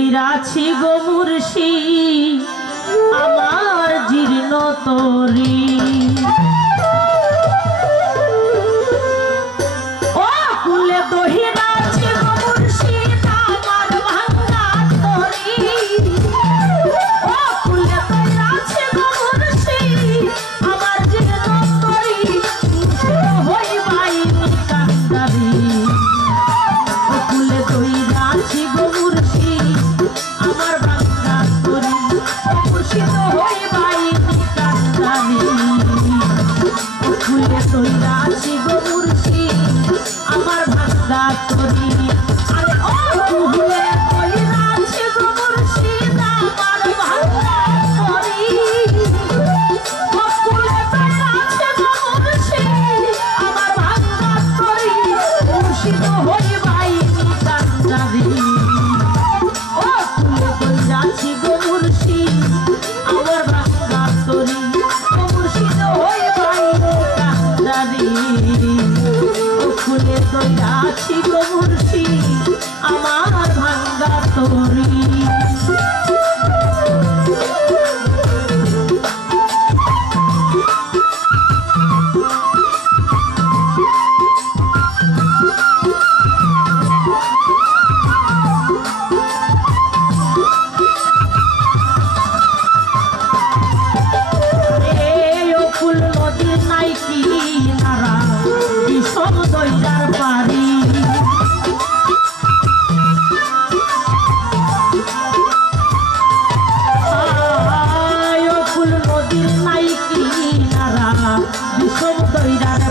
দইরাছি গো মুর্শি আমার জীর্ণ তরি ও কুলে দইরাছি গো মুর্শি আমার ভাঙা তরি ও কুলে দইরাছি গো মুর্শি আমার জীর্ণ তরি হই ভাই কান্দারি ও কুলে দইরাছি গো মুর্শি আমার ভাঙা তরি মুর্শিদ হই ভাই কান্দারি ও কুলে দইরাছি গো মুর্শি আমার ভাঙা তরি আরে ও কুলে দইরাছি গো মুর্শি আমার ভাঙা তরি ও কুলে দইরাছি গো মুর্শি আমার ভাঙা তরি মুর্শিদ হই ভাই কান্দারি ও কুলে দইরাছি গো মুর্শি আমার ভাঙা তরি ও মুর্শিদ হই ভাই কান্দারি ও কুলে দইরাছি গো মুর্শি আমার ভাঙা তরি বিষম দইরার